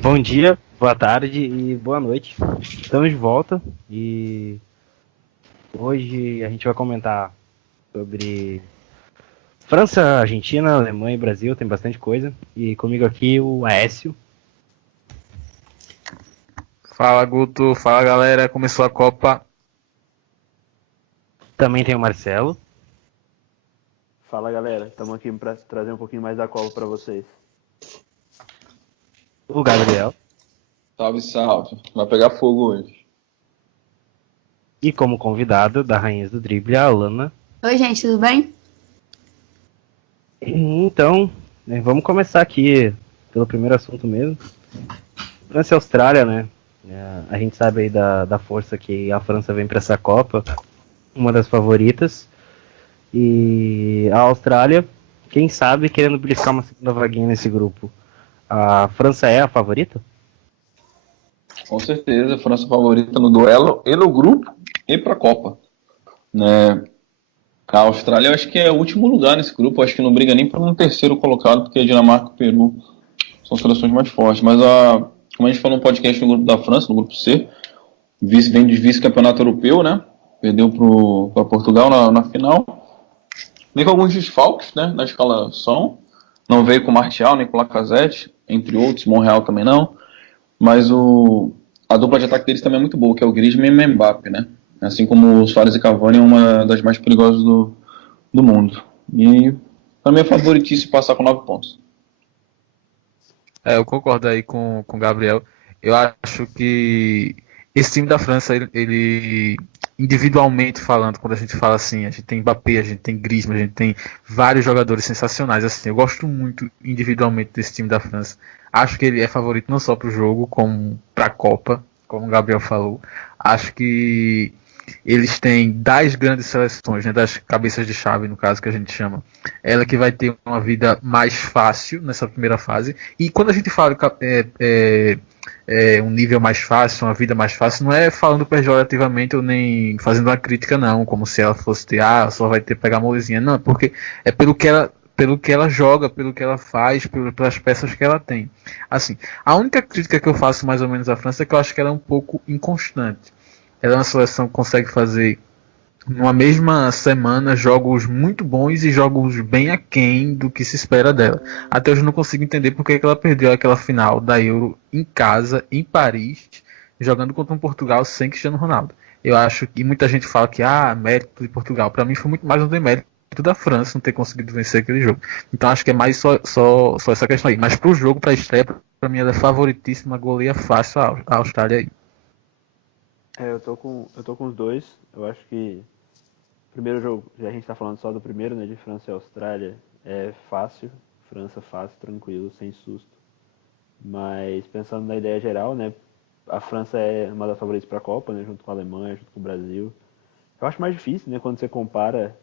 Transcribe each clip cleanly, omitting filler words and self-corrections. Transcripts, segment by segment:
Bom dia, boa tarde e boa noite. Estamos de volta e hoje a gente vai comentar sobre França, Argentina, Alemanha e Brasil, tem bastante coisa. E comigo aqui o Aécio. Fala Guto, fala galera, começou a Copa. Também tem o Marcelo, Fala galera, estamos aqui para trazer um pouquinho mais da Copa para vocês. o Gabriel Salve, salve. Vai pegar fogo hoje. e como convidada da Rainha do Drible, a Alana. Oi, gente, tudo bem? Então, vamos começar aqui pelo primeiro assunto mesmo. França e Austrália, né? A gente sabe aí da força que a França vem para essa Copa, uma das favoritas. E a Austrália, quem sabe, querendo beliscar uma segunda vaguinha nesse grupo. A França é a favorita? Com certeza, França favorita no duelo e no grupo e para a Copa. Né? A Austrália eu acho que é o último lugar nesse grupo, eu acho que não briga nem para um terceiro colocado, porque a Dinamarca e o Peru são seleções mais fortes. Mas como a gente falou no podcast no grupo da França, no grupo C, vem de vice-campeonato europeu, né? Perdeu para Portugal na final. Vem com alguns desfalques, né, na escalação. Não veio com o Martial, nem com o Lacazette, entre outros. Monreal também não. Mas a dupla de ataque deles também é muito boa, que é o Griezmann e o Mbappé, né? Assim como o Suárez e Cavani é uma das mais perigosas do mundo. E para mim é favoritíssimo passar com 9 pontos. Eu concordo aí com o Gabriel. Eu acho que esse time da França, ele, individualmente falando, quando a gente fala assim, a gente tem Mbappé, a gente tem Griezmann, a gente tem vários jogadores sensacionais. Assim, eu gosto muito individualmente desse time da França. Acho que ele é favorito não só para o jogo, como para a Copa, como o Gabriel falou. Acho que eles têm das grandes seleções, né, das cabeças de chave, no caso que a gente chama, ela que vai ter uma vida mais fácil nessa primeira fase. E quando a gente fala um nível mais fácil, uma vida mais fácil, não é falando pejorativamente ou nem fazendo uma crítica, não, como se ela fosse ter, só vai ter que pegar molezinha. Não, porque é pelo que ela joga, pelo que ela faz, pelas peças que ela tem. Assim, a única crítica que eu faço mais ou menos à França é que eu acho que ela é um pouco inconstante. Ela é uma seleção que consegue fazer numa mesma semana jogos muito bons e jogos bem aquém do que se espera dela. Até hoje eu não consigo entender porque que ela perdeu aquela final da Euro em casa, em Paris, jogando contra um Portugal sem Cristiano Ronaldo. Eu acho que muita gente fala que mérito de Portugal. Para mim foi muito mais um demérito da França não ter conseguido vencer aquele jogo. Então acho que é mais só essa questão aí. Mas pro jogo, pra estreia, pra mim ela é favoritíssima, goleia fácil a Austrália aí. Eu tô com os dois. Eu acho que o primeiro jogo, já a gente tá falando só do primeiro, né, de França e Austrália, é fácil. França fácil, tranquilo, sem susto. Mas pensando na ideia geral, né, a França é uma das favoritas para a Copa, né, junto com a Alemanha, junto com o Brasil. Eu acho mais difícil, né, quando você compara,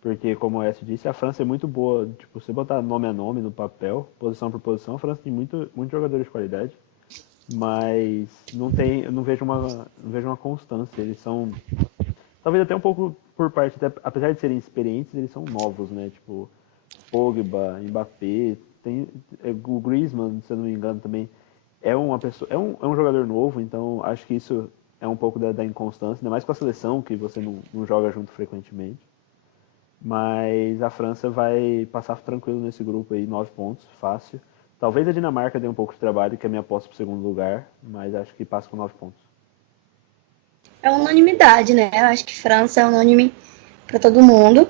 porque como o S disse, a França é muito boa, tipo, você botar nome a nome no papel, posição por posição, a França tem muito jogadores de qualidade, mas eu não vejo uma constância. Eles são, talvez até um pouco por parte, apesar de serem experientes, eles são novos, né, tipo, Pogba, Mbappé, o Griezmann, se eu não me engano, também é uma pessoa, é um jogador novo, então acho que isso é um pouco da inconstância, ainda mais com a seleção, que você não joga junto frequentemente. Mas a França vai passar tranquilo nesse grupo aí, 9 pontos, fácil. Talvez a Dinamarca dê um pouco de trabalho, que é a minha aposta para o segundo lugar, mas acho que passa com 9 pontos. É unanimidade, né? Eu acho que França é unânime para todo mundo.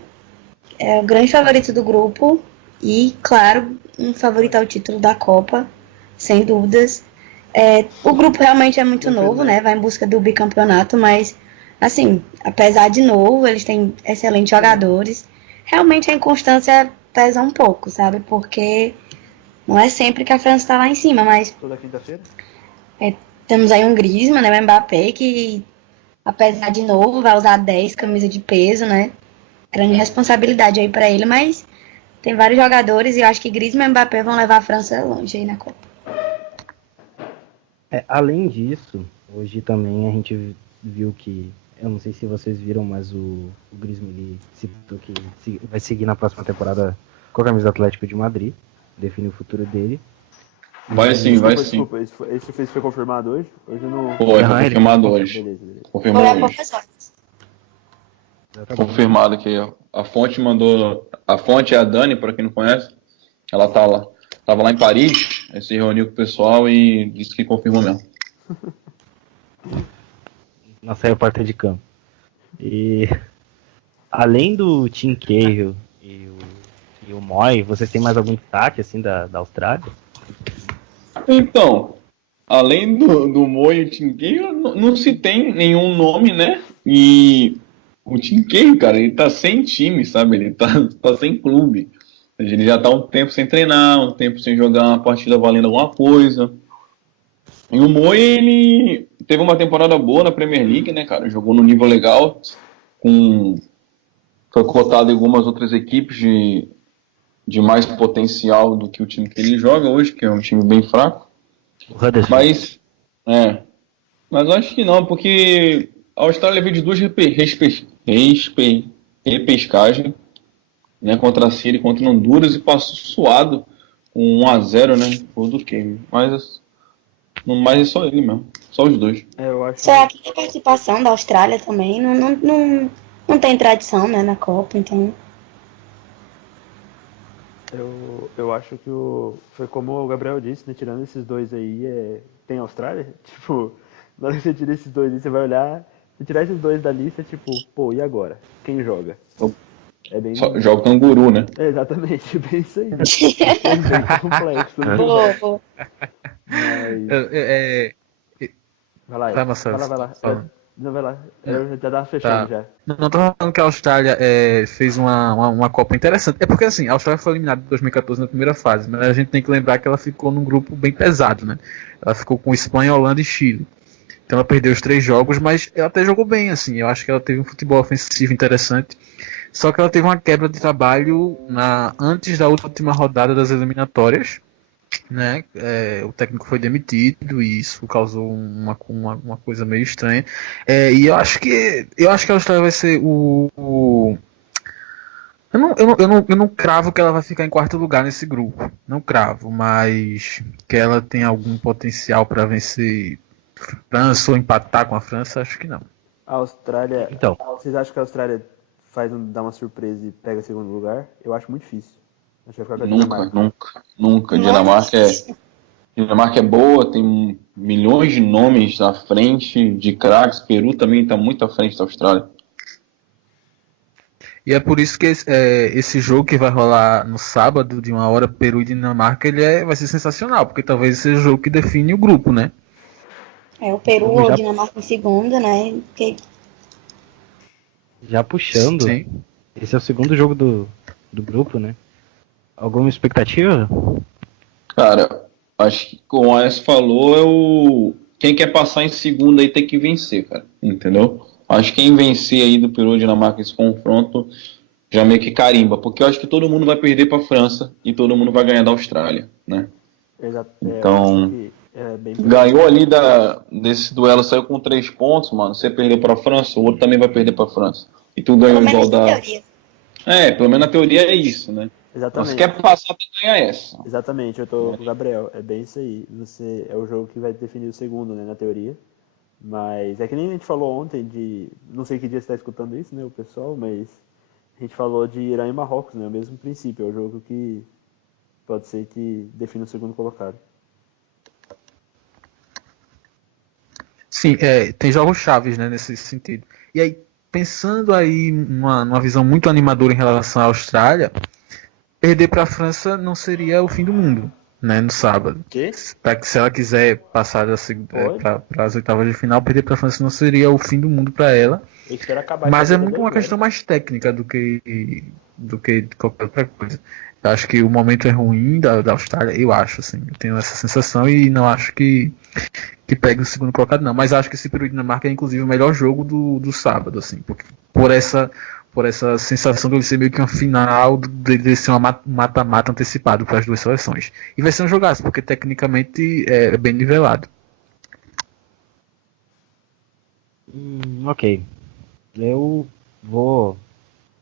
É o grande favorito do grupo e, claro, um favorito ao título da Copa, sem dúvidas. O grupo realmente é muito novo, né? Vai em busca do bicampeonato, mas, assim, apesar de novo, eles têm excelentes jogadores. Realmente a inconstância pesa um pouco, sabe? Porque não é sempre que a França está lá em cima, mas Toda quinta-feira? temos aí um Griezmann, né? O Mbappé, que apesar de novo vai usar 10 camisa de peso, né? Grande responsabilidade aí para ele, mas tem vários jogadores e eu acho que Griezmann e Mbappé vão levar a França longe aí na Copa. Além disso, hoje também a gente viu que, eu não sei se vocês viram, mas o Griezmann ele citou que vai seguir na próxima temporada com a camisa do Atlético de Madrid, define o futuro dele. Vai sim, vai sim. Desculpa, esse foi confirmado hoje? Hoje não. Foi Não, ele- confirmado hoje. Beleza. Confirmou Foi a hoje. professora. Confirmado aqui, ó. A fonte mandou. A fonte é a Dani, para quem não conhece. Ela tá lá. Tava lá em Paris, aí se reuniu com o pessoal e disse que confirmou mesmo. Não saiu parte de campo. E além do Tim Cahill e o Moy, vocês têm mais algum destaque assim da Austrália? Então, além do Mo e o Tim Cahill, não se tem nenhum nome, né? E o Tim Cahill, cara, ele tá sem time, sabe? Ele tá sem clube. Ou seja, ele já tá um tempo sem treinar, um tempo sem jogar uma partida valendo alguma coisa. E o Mo, ele teve uma temporada boa na Premier League, né, cara? Jogou no nível legal, foi cotado em algumas outras equipes de mais potencial do que o time que ele joga hoje, que é um time bem fraco. O Huddersfield. Mas eu acho que não, porque a Austrália veio de duas repescagens, né, contra a Síria e contra Honduras, e passou suado com 1-0, né, por do que. Mas é só ele mesmo, só os dois. Eu acho Só a quinta participação da Austrália também. Não tem tradição, né, na Copa, então. eu acho que foi como o Gabriel disse, né? Tirando esses dois aí, tem Austrália? Tipo, na hora que você tira esses dois aí, você vai olhar, se tirar esses dois da lista, tipo, pô, e agora? Quem joga? É bem. Joga o canguru, né? Exatamente, bem isso aí. É bem complexo, né? Boa. Mas. Vai lá, Tá, Marcelo, vai lá. fala. Não, vai lá. Eu já tava fechando já. Não tô falando que a Austrália fez uma Copa interessante. É porque assim, a Austrália foi eliminada em 2014 na primeira fase, mas a gente tem que lembrar que ela ficou num grupo bem pesado, né? Ela ficou com Espanha, Holanda e Chile. Então ela perdeu os 3 jogos, mas ela até jogou bem, assim. Eu acho que ela teve um futebol ofensivo interessante. Só que ela teve uma quebra de trabalho antes da última rodada das eliminatórias, né? O técnico foi demitido e isso causou uma coisa meio estranha. E eu acho que a Austrália vai ser eu não cravo que ela vai ficar em quarto lugar nesse grupo. Não cravo, mas que ela tem algum potencial para vencer França ou empatar com a França, acho que não. A Austrália. Então. Vocês acham que a Austrália dá uma surpresa e pega segundo lugar? Eu acho muito difícil. Acho que vai ficar com a Nunca. Dinamarca é boa, tem milhões de nomes na frente, de craques. Peru também está muito à frente da Austrália. E é por isso que esse jogo que vai rolar no sábado, de 1h, Peru e Dinamarca, vai ser sensacional, porque talvez seja o jogo que define o grupo, né? O Peru ou Dinamarca em segunda, né? Porque... Já puxando, Sim. Esse é o segundo jogo do grupo, né? Alguma expectativa? Cara, acho que como o AS falou, quem quer passar em segunda aí tem que vencer, cara. Entendeu? Acho que quem vencer aí do Peru e Dinamarca esse confronto já meio que carimba, porque eu acho que todo mundo vai perder para a França e todo mundo vai ganhar da Austrália, né? Exato. Então, bem... ganhou ali desse duelo, saiu com 3 pontos, mano. Você perdeu para a França, o outro também vai perder para a França. E tu ganhou igual da... pelo menos na teoria é isso, né? Exatamente. Você quer passar, tem que ganhar essa. Exatamente, eu tô com o Gabriel. É bem isso aí. É o jogo que vai definir o segundo, né, na teoria. Mas é que nem a gente falou ontem de... Não sei que dia você está escutando isso, né, o pessoal, mas a gente falou de Irã e Marrocos, né? O mesmo princípio. É o jogo que pode ser que defina o segundo colocado. Sim, tem jogos chaves, né, nesse sentido. E aí, pensando aí numa visão muito animadora em relação à Austrália, perder para a França não seria o fim do mundo, né, no sábado. Que? Se ela quiser passar para as oitavas de final, perder para a França não seria o fim do mundo para ela. Mas é muito uma questão mais técnica do que qualquer outra coisa. Eu acho que o momento é ruim da Austrália, eu acho, assim, eu tenho essa sensação e não acho que pegue o segundo colocado, não. Mas acho que esse Peru e Dinamarca é inclusive o melhor jogo do sábado, assim, porque por essa sensação de ele ser meio que uma final, de ser um mata-mata antecipado para as duas seleções. E vai ser um jogaço, porque tecnicamente é bem nivelado. Ok. Eu vou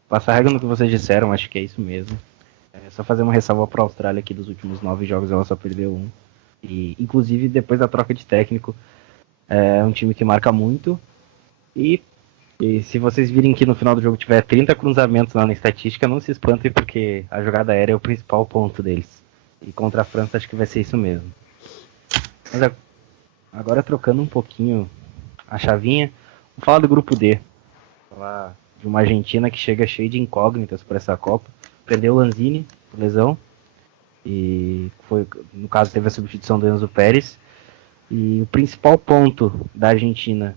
passar a regra no que vocês disseram, acho que é isso mesmo. Só fazer uma ressalva para a Austrália aqui dos últimos 9 jogos, ela só perdeu 1. E, inclusive, depois da troca de técnico, é um time que marca muito. E se vocês virem que no final do jogo tiver 30 cruzamentos lá na estatística, não se espantem, porque a jogada aérea é o principal ponto deles. E contra a França acho que vai ser isso mesmo. Mas agora trocando um pouquinho a chavinha, vamos falar do grupo D. Falar de uma Argentina que chega cheia de incógnitas para essa Copa. Perdeu o Lanzini por lesão. E foi, no caso, teve a substituição do Enzo Pérez. E o principal ponto da Argentina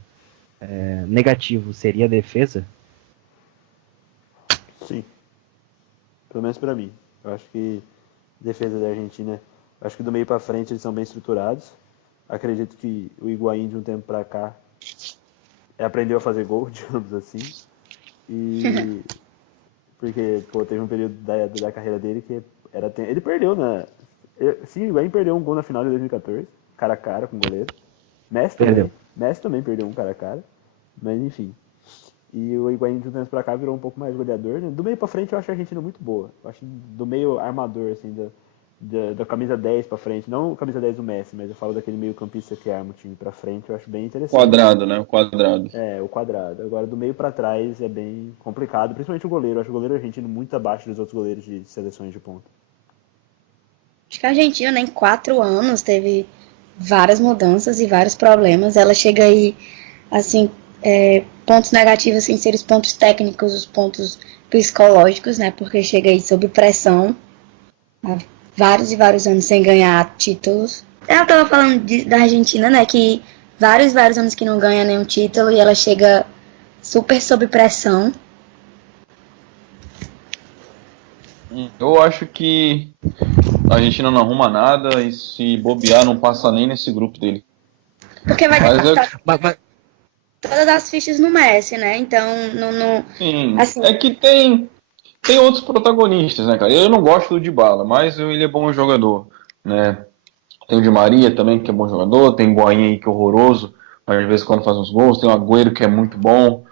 negativo seria a defesa? Sim. Pelo menos pra mim. Eu acho que a defesa da Argentina, acho que do meio pra frente eles são bem estruturados. Acredito que o Higuaín de um tempo pra cá aprendeu a fazer gol, digamos assim. E porque teve um período da carreira dele que ele perdeu sim, o Higuaín perdeu um gol na final de 2014, cara a cara com o goleiro. Messi também perdeu um cara a cara, mas enfim. E o Higuaín de um tempo pra cá virou um pouco mais goleador, né? Do meio pra frente eu acho a Argentina muito boa. Eu acho do meio armador, assim, da camisa 10 pra frente, não a camisa 10 do Messi, mas eu falo daquele meio campista que arma o time pra frente, eu acho bem interessante. Quadrado, né? O quadrado. O quadrado. Agora, do meio pra trás é bem complicado, principalmente o goleiro. Eu acho o goleiro argentino muito abaixo dos outros goleiros de seleções de ponta. Acho que a Argentina, né, em 4 anos, teve várias mudanças e vários problemas. Ela chega aí, assim, pontos negativos sem ser os pontos técnicos, os pontos psicológicos, né, porque chega aí sob pressão, há vários e vários anos sem ganhar títulos. Ela tava falando da Argentina, né, que vários anos que não ganha nenhum título e ela chega super sob pressão. Eu acho que a Argentina não arruma nada e se bobear não passa nem nesse grupo dele. Porque vai depositar todas as fichas no Messi, né? Então, Sim, assim... é que tem outros protagonistas, né, cara? Eu não gosto do Dybala, mas ele é bom jogador, né? Tem o Di Maria também, que é bom jogador, tem o Higuaín aí que é horroroso, mas de vez em quando faz uns gols, tem o Agüero que é muito bom.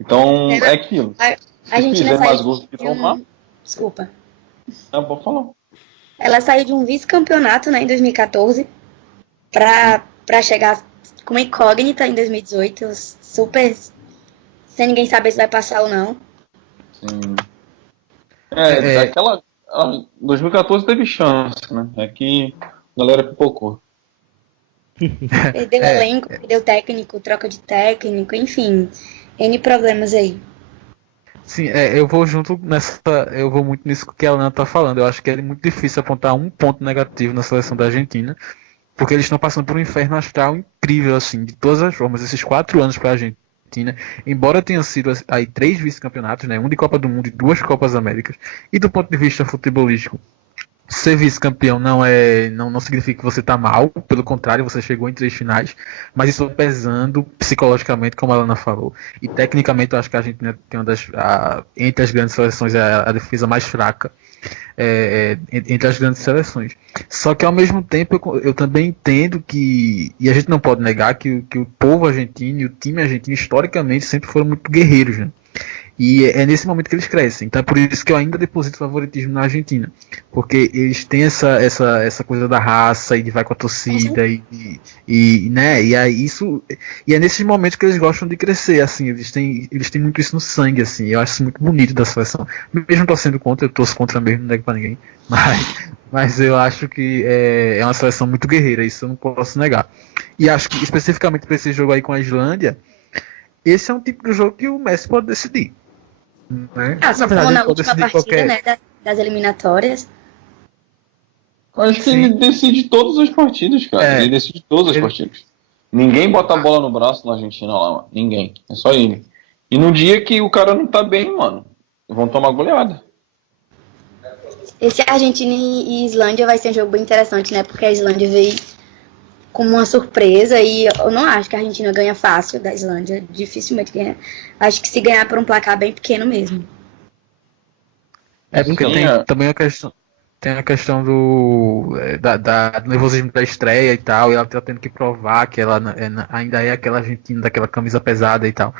Então, é aquilo. A gente fizer mais gols do que tomar... Desculpa. Não, pode falar. Ela saiu de um vice-campeonato, né, em 2014 pra chegar com uma incógnita em 2018, super sem ninguém saber se vai passar ou não. Sim. Aquela 2014 teve chance, né? É que a galera pipocou. Perdeu elenco, perdeu técnico, troca de técnico, enfim, N problemas aí. Sim, eu vou eu vou muito nisso que a Helena tá falando. Eu acho que é muito difícil apontar um ponto negativo na seleção da Argentina, porque eles estão passando por um inferno astral incrível, assim, de todas as formas. Esses 4 anos para a Argentina, embora tenham sido aí 3 vice-campeonatos, né, um de Copa do Mundo e 2 Copas Américas, e do ponto de vista futebolístico, ser vice-campeão não significa que você está mal, pelo contrário, você chegou em 3 finais, mas isso está pesando psicologicamente, como a Ana falou. E tecnicamente eu acho que a Argentina tem entre as grandes seleções a defesa mais fraca entre as grandes seleções. Só que ao mesmo tempo eu também entendo que, e a gente não pode negar que o povo argentino e o time argentino historicamente sempre foram muito guerreiros, né? E é nesse momento que eles crescem. Então é por isso que eu ainda deposito favoritismo na Argentina. Porque eles têm essa coisa da raça e de vai com a torcida né? E aí isso. E é nesses momentos que eles gostam de crescer, assim, eles têm muito isso no sangue, assim. Eu acho isso muito bonito da seleção. Mesmo torcendo contra, eu torço contra mesmo, não nego pra ninguém. Mas eu acho que é uma seleção muito guerreira, isso eu não posso negar. E acho que especificamente para esse jogo aí com a Islândia, esse é um tipo de jogo que o Messi pode decidir. Né? Na verdade, na última partida, né, das eliminatórias. Acho que ele decide todas as partidas, cara. Ele decide todas as partidas. Ninguém bota a bola no braço na Argentina lá, mano. Ninguém. É só ele. E no dia que o cara não tá bem, mano, vão tomar goleada. Esse Argentina e Islândia vai ser um jogo bem interessante, né? Porque a Islândia veio como uma surpresa e eu não acho que a Argentina ganha fácil da Islândia, dificilmente ganha. Acho que se ganhar por um placar bem pequeno mesmo. Porque tem também a questão do nervosismo da estreia e tal, e ela tá tendo que provar que ela ainda é aquela Argentina daquela camisa pesada e tal.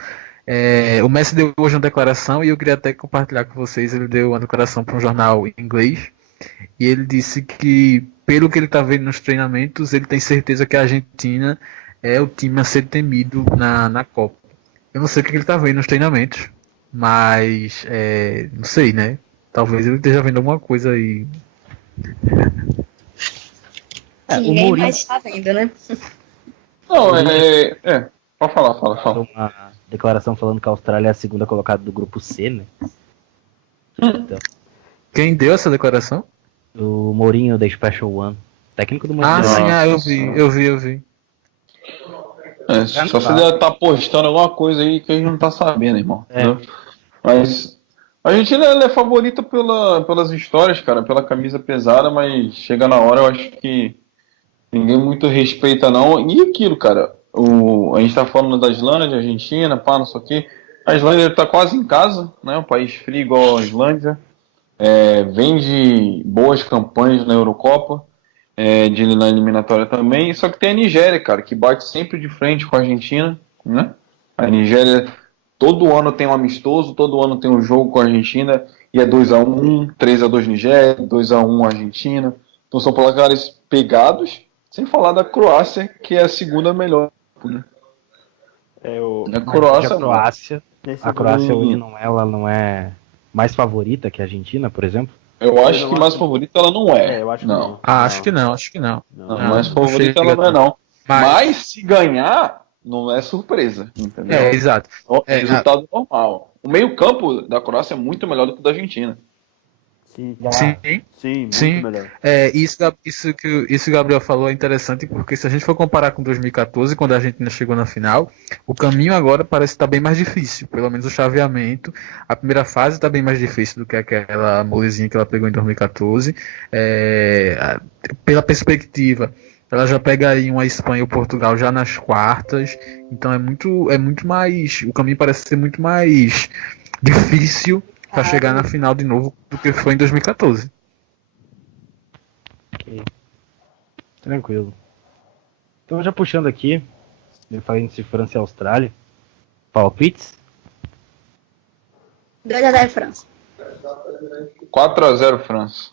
O Messi deu hoje uma declaração e eu queria até compartilhar com vocês. Ele deu uma declaração para um jornal em inglês e ele disse que pelo que ele tá vendo nos treinamentos, ele tem certeza que a Argentina é o time a ser temido na Copa. Eu não sei o que ele tá vendo nos treinamentos, mas não sei, né? Talvez ele esteja vendo alguma coisa aí. Que ninguém mais está vendo, né? Não, pode falar, fala. Uma declaração falando que a Austrália é a segunda colocada do grupo C, né? Então, Quem deu essa declaração? o Mourinho da Special One, técnico do Ah, Manchester sim, United. eu vi. Só você deve estar postando alguma coisa aí que a gente não tá sabendo, irmão. É. Entendeu? Mas a Argentina ela é favorita pelas histórias, cara, pela camisa pesada, mas chega na hora, eu acho que ninguém muito respeita, não. E aquilo, cara, a gente tá falando da Islândia, Argentina, pá, não sei o quê. A Islândia tá quase em casa, né? Um país frio igual a Islândia. Vem de boas campanhas na Eurocopa, na eliminatória também. Só que tem a Nigéria, cara, que bate sempre de frente com a Argentina, né? A Nigéria todo ano tem um amistoso, todo ano tem um jogo com a Argentina, e é 2-1, 3-2 Nigéria, 2-1 Argentina. Então são placares pegados, sem falar da Croácia, que é a segunda melhor. Né? A Croácia A Croácia hoje ela não é mais favorita que a Argentina, por exemplo? Eu acho que mais favorita ela não é. Eu acho que não. não. Acho que não. Não, mais favorita ela não é, não. Mas se ganhar, não é surpresa, entendeu? Exato. Resultado normal. O meio-campo da Croácia é muito melhor do que o da Argentina. Sim, muito melhor. Isso que o Gabriel falou é interessante, porque se a gente for comparar com 2014, quando a Argentina chegou na final, o caminho agora parece estar bem mais difícil. Pelo menos o chaveamento. A primeira fase está bem mais difícil do que aquela molezinha que ela pegou em 2014. Pela perspectiva, ela já pega aí uma Espanha ou Portugal já nas quartas. Então é muito mais. O caminho parece ser muito mais difícil para chegar na final de novo do que foi em 2014. Ok. Tranquilo. Então já puxando aqui, falando de França e Austrália, palpites? 2-0 França. 4-0 França.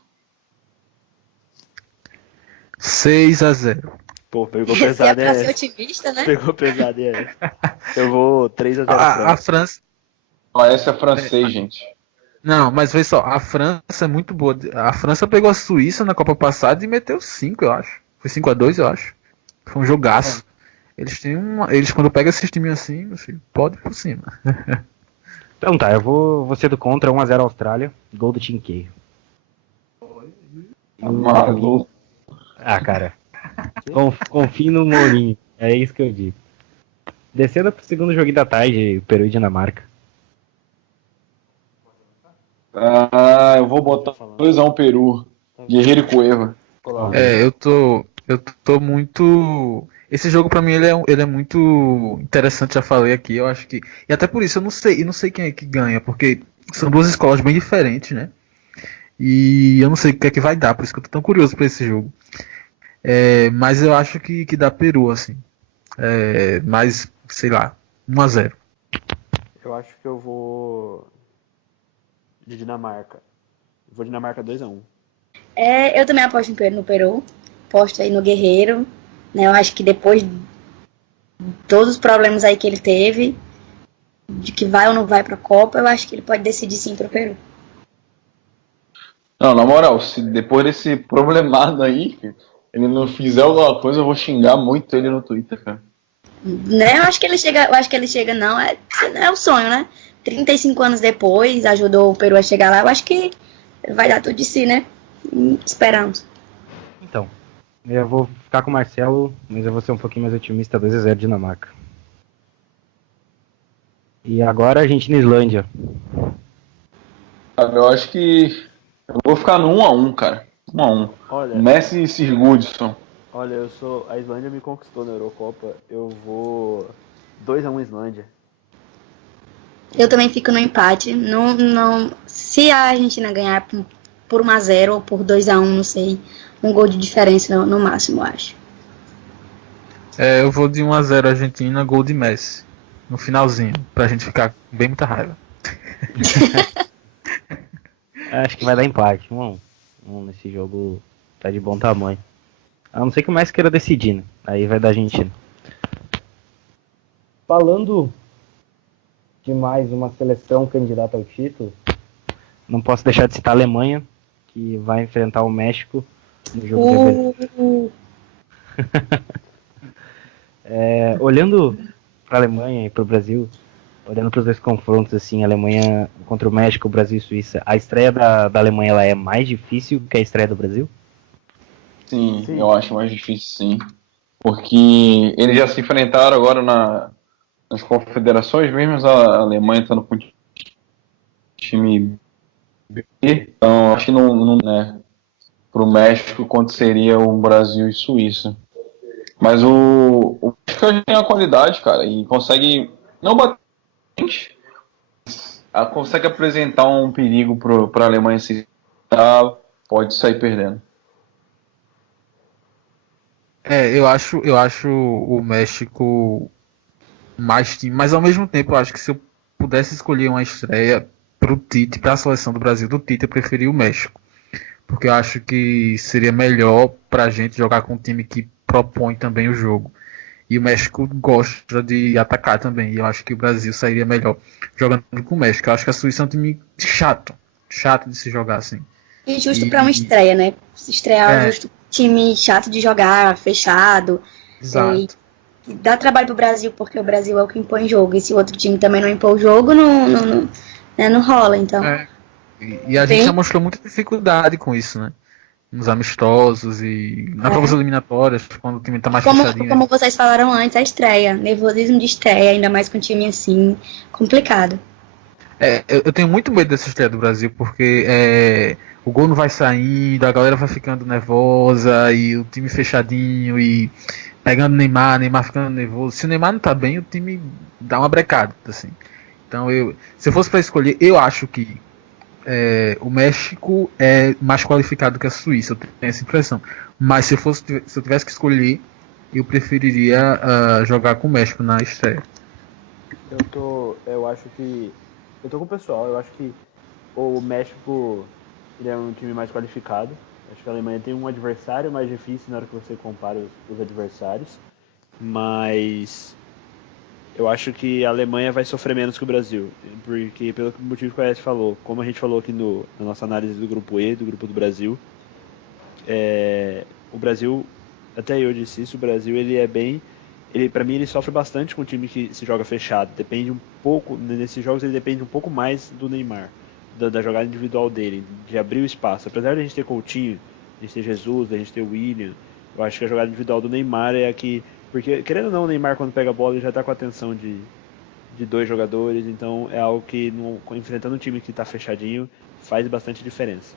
6-0. Pô, pegou pesado, pra ser otimista, né? Pegou pesado, Eu vou 3-0 A França. Essa é francês, gente. Não, mas vê só, a França é muito boa. A França pegou a Suíça na Copa passada e meteu 5, eu acho. Foi 5-2, eu acho. Foi um jogaço. Eles quando pegam esses times assim, pode ir por cima. Então tá, eu vou ser do contra, 1-0 Austrália, gol do Tim Cahill. Maluco. Ah, cara. Confio no Mourinho, é isso que eu digo. Descendo pro segundo joguinho da tarde, Peru e Dinamarca. Eu vou botar 2-1 Peru. Guerreiro e Cueva. Eu tô muito. Esse jogo pra mim ele é muito interessante, já falei aqui. Eu acho que. E até por isso eu não sei quem é que ganha, porque são duas escolas bem diferentes, né? E eu não sei o que é que vai dar, por isso que eu tô tão curioso pra esse jogo. Mas eu acho que dá Peru, assim. Mas, sei lá, 1-0. Eu acho que eu vou de Dinamarca. Vou Dinamarca 2-1. Eu também aposto no Peru. Aposto aí no Guerreiro. Né? Eu acho que depois de todos os problemas aí que ele teve, de que vai ou não vai pra Copa, eu acho que ele pode decidir sim pro Peru. Não, na moral, se depois desse problemado aí, ele não fizer alguma coisa, eu vou xingar muito ele no Twitter, cara. Né? Eu acho que ele chega, não. É o sonho, né? 35 anos depois, ajudou o Peru a chegar lá. Eu acho que vai dar tudo de si, né? Esperamos. Então, eu vou ficar com o Marcelo, mas eu vou ser um pouquinho mais otimista, 2-0 Dinamarca. E agora Argentina e Islândia. Eu acho que eu vou ficar no 1-1, cara. 1-1. Olha, Messi e Sigurdsson. Olha, a Islândia me conquistou na Eurocopa. Eu vou 2-1 Islândia. Eu também fico no empate. Não, se a Argentina ganhar por 1-0 ou por 2-1, não sei, um gol de diferença no máximo, eu acho. Eu vou de 1-0 Argentina, gol de Messi. No finalzinho, pra gente ficar com bem muita raiva. Acho que vai dar empate, 1-1 nesse jogo tá de bom tamanho. A não ser que o Messi queira decidir, né? Aí vai da Argentina. Falando de mais uma seleção candidata ao título, não posso deixar de citar a Alemanha, que vai enfrentar o México no jogo de olhando para a Alemanha e para o Brasil, olhando para os dois confrontos, assim, Alemanha contra o México, Brasil e Suíça, a estreia da Alemanha ela é mais difícil que a estreia do Brasil? Sim, eu acho mais difícil, sim. Porque eles já se enfrentaram agora nas confederações, mesmo a Alemanha estando com time B, então acho que não né, pro México quanto seria o Brasil e Suíça. Mas o México já tem a qualidade, cara, e consegue não bater, consegue apresentar um perigo para a Alemanha se pode sair perdendo. Eu acho o México mais time, mas ao mesmo tempo eu acho que se eu pudesse escolher uma estreia pro Tite, para a seleção do Brasil do Tite, eu preferia o México. Porque eu acho que seria melhor pra gente jogar com um time que propõe também o jogo. E o México gosta de atacar também. E eu acho que o Brasil sairia melhor jogando com o México. Eu acho que a Suíça é um time chato de se jogar assim. E justo pra uma estreia, né? Se estrear justo time chato de jogar, fechado. Exato. E dá trabalho pro Brasil, porque o Brasil é o que impõe jogo. E se o outro time também não impõe o jogo, não rola, então. E a gente já mostrou muita dificuldade com isso, né? Nos amistosos e nas provas eliminatórias, quando o time tá mais fechadinho. Como vocês falaram antes, a estreia. Nervosismo de estreia, ainda mais com um time assim, complicado. Eu tenho muito medo dessa estreia do Brasil, porque o gol não vai saindo, a galera vai ficando nervosa, e o time fechadinho, e pegando Neymar ficando nervoso. Se o Neymar não tá bem, o time dá uma brecada, assim. Então, se eu fosse para escolher, eu acho que o México é mais qualificado que a Suíça, eu tenho essa impressão. Mas se eu tivesse que escolher, eu preferiria jogar com o México na estreia. Eu acho que eu tô com o pessoal, eu acho que o México ele é um time mais qualificado. Acho que a Alemanha tem um adversário mais difícil na hora que você compara os adversários, mas eu acho que a Alemanha vai sofrer menos que o Brasil, porque pelo motivo que o Aécio falou, como a gente falou aqui na nossa análise do grupo E, do grupo do Brasil, o Brasil, até eu disse isso, o Brasil para mim ele sofre bastante com o time que se joga fechado, depende um pouco, nesses jogos ele depende um pouco mais do Neymar, da jogada individual dele, de abrir o espaço, apesar de a gente ter Coutinho, a gente ter Jesus, a gente ter William, eu acho que a jogada individual do Neymar é a que, porque querendo ou não, o Neymar quando pega a bola ele já está com a atenção de dois jogadores, então é algo que enfrentando um time que está fechadinho faz bastante diferença.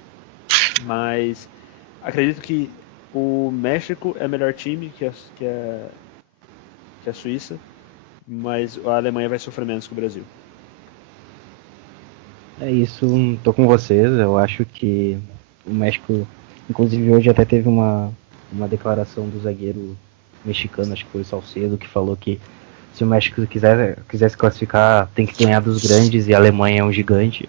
Mas acredito que o México é melhor time que a Suíça, mas a Alemanha vai sofrer menos que o Brasil. É isso, tô com vocês, eu acho que o México, inclusive hoje até teve uma declaração do zagueiro mexicano, acho que foi o Salcedo, que falou que se o México quiser se classificar, tem que ganhar dos grandes, e a Alemanha é um gigante,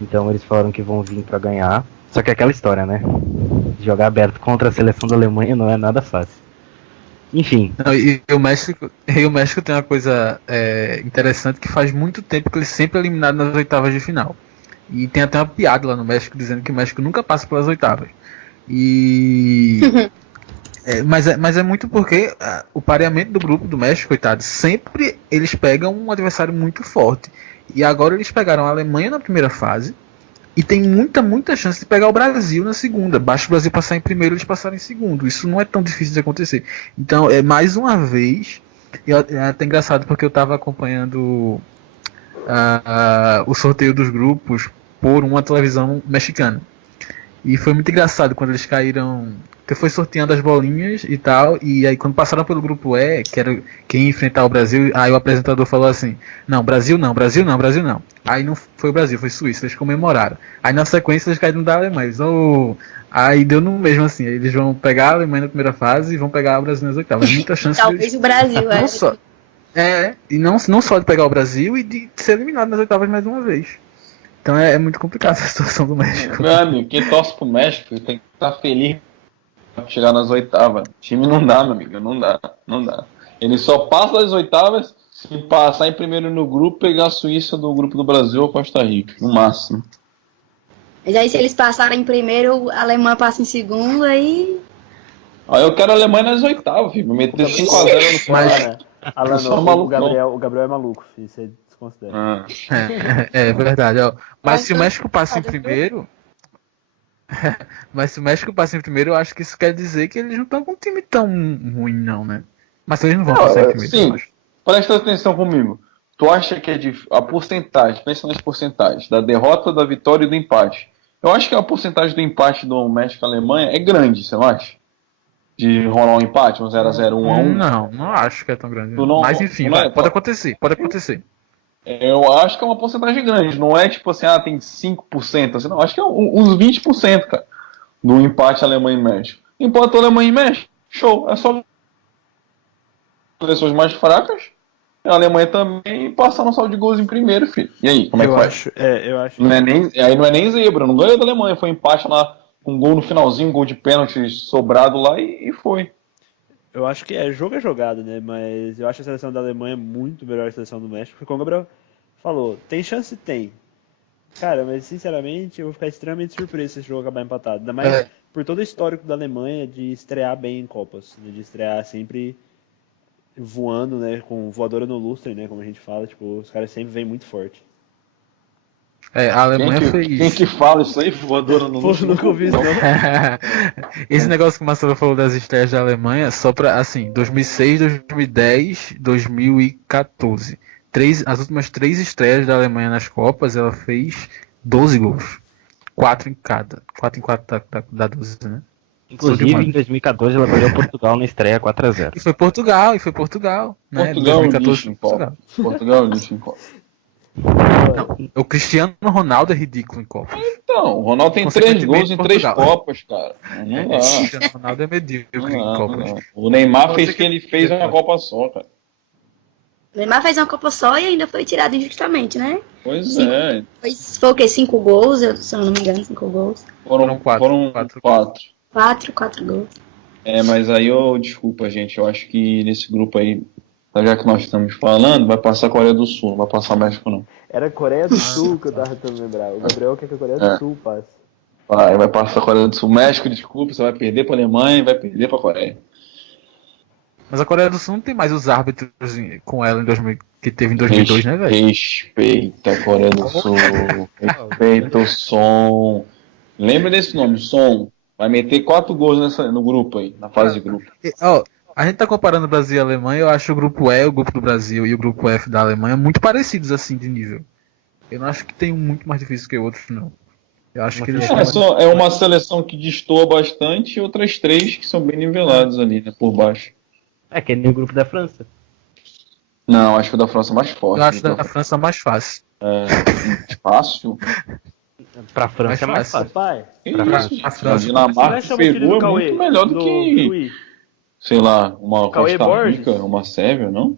então eles falaram que vão vir para ganhar, só que é aquela história, né, jogar aberto contra a seleção da Alemanha não é nada fácil. Enfim. E o México tem uma coisa interessante, que faz muito tempo que ele sempre é eliminado nas oitavas de final. E tem até uma piada lá no México dizendo que o México nunca passa pelas oitavas. Mas é muito porque o pareamento do grupo do México, coitado, sempre eles pegam um adversário muito forte. E agora eles pegaram a Alemanha na primeira fase. E tem muita chance de pegar o Brasil na segunda. Basta o Brasil passar em primeiro, eles passarem em segundo. Isso não é tão difícil de acontecer. Então, mais uma vez, é até engraçado porque eu estava acompanhando o sorteio dos grupos por uma televisão mexicana. E foi muito engraçado quando eles caíram, que foi sorteando as bolinhas e tal, e aí quando passaram pelo grupo E, que era quem ia enfrentar o Brasil, aí o apresentador falou assim, não, Brasil não. Aí não foi o Brasil, foi Suíça, eles comemoraram. Aí na sequência eles caíram da Alemanha, aí deu no mesmo assim, eles vão pegar a Alemanha na primeira fase e vão pegar o Brasil nas oitavas. Muita chance Talvez o Brasil, e não só de pegar o Brasil e de ser eliminado nas oitavas mais uma vez. Então é muito complicado essa situação do México. Meu amigo, quem torce pro México tem que estar feliz chegar nas oitavas. O time não dá, meu amigo, não dá. Ele só passa das oitavas se passar em primeiro no grupo, pegar a Suíça do grupo do Brasil ou Costa Rica, no máximo. Mas aí se eles passarem em primeiro, a Alemanha passa em segundo, aí... Aí eu quero a Alemanha nas oitavas, filho. Meter 5x0 no Cara, Alan, Eu sou o maluco, Gabriel é maluco, filho, você desconsidera. Ah, É verdade, ó. Mas Mas se o México passa em primeiro. Mas se o México passa em primeiro, eu acho que isso quer dizer que eles não estão com um time tão ruim, não, né? Mas eles não vão passar em primeiro. sim, eu acho. presta atenção comigo. Tu acha que a porcentagem, pensa nas porcentagens, da derrota, da vitória e do empate. Eu acho que a porcentagem do empate do México e Alemanha é grande, você não acha? De rolar um empate, um 0x0, 1x1. Não acho que é tão grande. Tu não- Mas enfim, não é- pode acontecer. Eu acho que é uma porcentagem grande. Não é tipo assim, tem 5%. Assim, não, acho que é uns 20%, cara, do empate Alemanha e México. Empatou Alemanha e México, show. É só seleções mais fracas. A Alemanha também passar no saldo de gols em primeiro, filho. E aí, como é que faz? Eu acho. Não é nem zebra, não ganhou da Alemanha, foi empate lá, um gol no finalzinho, um gol de pênalti sobrado lá e foi. Eu acho que jogo é jogado, né? Mas eu acho a seleção da Alemanha muito melhor que a seleção do México. Porque como o Gabriel falou, tem chance? Tem. Cara, mas sinceramente eu vou ficar extremamente surpreso se esse jogo acabar empatado. Ainda mais por todo o histórico da Alemanha de estrear bem em Copas. Né? De estrear sempre voando, né? Com voadora no lustre, né? Como a gente fala. Tipo, os caras sempre vêm muito forte. A Alemanha Quem fez. que fala isso aí, voadora no Pô, luxo? nunca ouvi isso, não. Esse negócio que o Marcelo falou das estreias da Alemanha, só pra, assim, 2006, 2010, 2014. As últimas 3 estreias da Alemanha nas Copas, ela fez 12 gols. 4 em cada. 4 em 4 dá 12, né? Inclusive, em 2014, ela perdeu Portugal na estreia 4x0. E foi Portugal. Né? Portugal 2014, lixo em Copa. Portugal lixo em Copa. O Cristiano Ronaldo é ridículo em Copa. Então, o Ronaldo tem 3 Consequentemente, gols em 3 Portugal. Copas, cara. Não O dá. Cristiano Ronaldo é medíocre em Copas. Não. O Neymar fez o que ele fez uma Copa só, cara. O Neymar fez uma Copa só e ainda foi tirado injustamente, né? Pois Sim. é. Foi o quê? 5 gols? Se eu não me engano, 5 gols. Foram 4. 4 gols. Mas aí desculpa, gente. Eu acho que nesse grupo aí, já que nós estamos falando, vai passar a Coreia do Sul, não vai passar México, não. Era a Coreia do Sul que eu tava tentando lembrar. O Gabriel quer que a Coreia do Sul passe. Vai passar a Coreia do Sul. México, desculpa, você vai perder pra Alemanha e vai perder pra Coreia. Mas a Coreia do Sul não tem mais os árbitros com ela que teve em 2002, né, velho? Respeita a Coreia do Sul. Respeita o Som. Lembra desse nome, Som. Vai meter 4 gols no grupo aí, na fase de grupo. A gente tá comparando o Brasil e a Alemanha, eu acho o grupo E, o grupo do Brasil, e o grupo F da Alemanha muito parecidos, assim, de nível. Eu não acho que tem um muito mais difícil que outros, não. Eu acho que eles É uma seleção que destoa bastante e outras 3 que são bem niveladas ali, né, por baixo. Que é nem o grupo da França. Não, acho que o da França é mais forte. Eu acho da França mais fácil. Fácil? Pra França é mais fácil. Pai, Que Pra isso? França. A Dinamarca que pegou é muito melhor do que, sei lá, uma Cauê Costa Rica, Borges? uma Sérvia, não?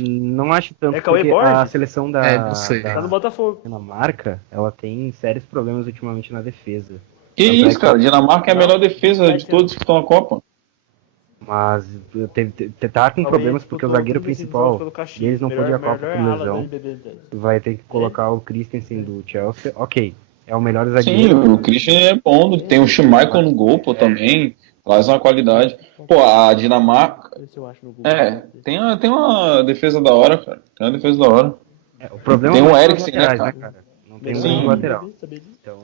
Não acho tanto, É Cauê porque Borges? a seleção Não sei. tá no Botafogo. Dinamarca, ela tem sérios problemas ultimamente na defesa. Que Tanto é isso, cara? Dinamarca é a melhor defesa de Vai todos que estão na Copa. Mas tá com problemas porque o zagueiro principal deles não foi a Copa por lesão. Vai ter que colocar o Christensen do Chelsea. Ok, é o melhor Sim, zagueiro. o Christian é bom, tem o Schmeichel no gol, pô, também. Traz uma qualidade. Pô, a Dinamarca. Tem uma defesa da hora, cara. Tem uma defesa da hora. O problema Tem o são os Eriksen, né, laterais, cara? Não tem Sim. um lateral. Então,